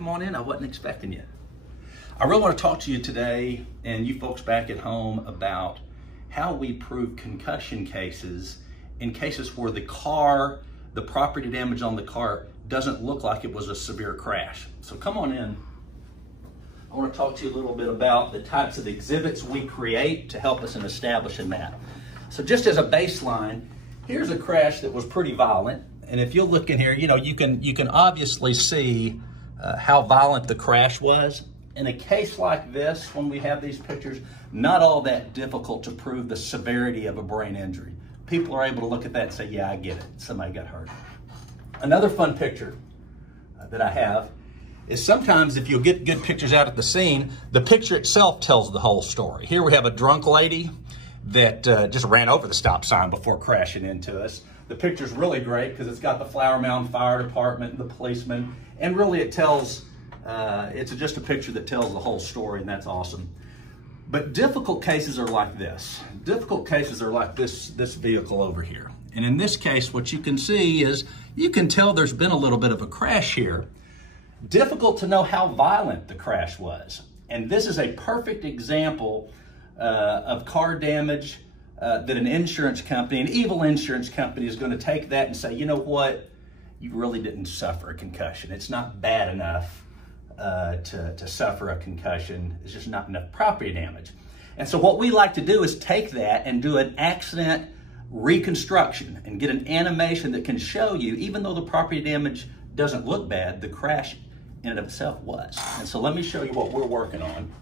come on in. I wasn't expecting you. I really want to talk to you today and you folks back at home about how we prove concussion cases in cases where the property damage on the car doesn't look like it was a severe crash. So come on in. I want to talk to you a little bit about the types of exhibits we create to help us in establishing that. So just as a baseline, here's a crash that was pretty violent. And if you look in here, you can obviously see how violent the crash was. In a case like this, when we have these pictures, not all that difficult to prove the severity of a brain injury. People are able to look at that and say, yeah, I get it. Somebody got hurt. Another fun picture that I have is sometimes if you'll get good pictures out at the scene, the picture itself tells the whole story. Here we have a drunk lady that just ran over the stop sign before crashing into us. The picture's really great because it's got the Flower Mound Fire Department and the policeman, and really it tells, it's just a picture that tells the whole story, and that's awesome. But difficult cases are like this. Difficult cases are like this vehicle over here. And in this case, what you can see is, you can tell there's been a little bit of a crash here. Difficult to know how violent the crash was. And this is a perfect example of car damage that an insurance company, an evil insurance company, is going to take that and say, you know what, you really didn't suffer a concussion. It's not bad enough to suffer a concussion. It's just not enough property damage. And so what we like to do is take that and do an accident reconstruction and get an animation that can show you, even though the property damage doesn't look bad, the crash in and of itself was. And so let me show you what we're working on.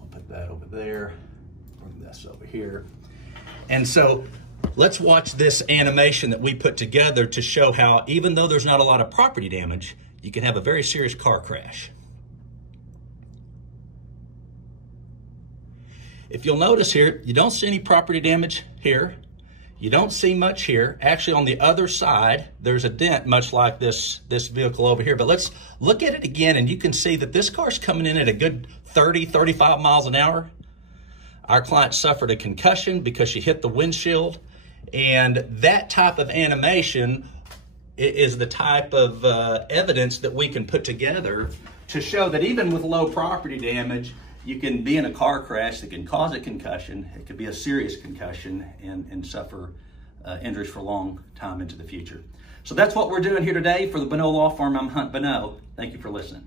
I'll put that over there. Bring this over here. And so let's watch this animation that we put together to show how, even though there's not a lot of property damage, you can have a very serious car crash. If you'll notice here, you don't see any property damage here. You don't see much here. Actually, on the other side, there's a dent, much like this vehicle over here. But let's look at it again, and you can see that this car's coming in at a good 30, 35 miles an hour. Our client suffered a concussion because she hit the windshield, and that type of animation is the type of evidence that we can put together to show that even with low property damage, you can be in a car crash that can cause a concussion. It could be a serious concussion and suffer injuries for a long time into the future. So that's what we're doing here today for the Bonneau Law Firm. I'm Bonneau. Thank you for listening.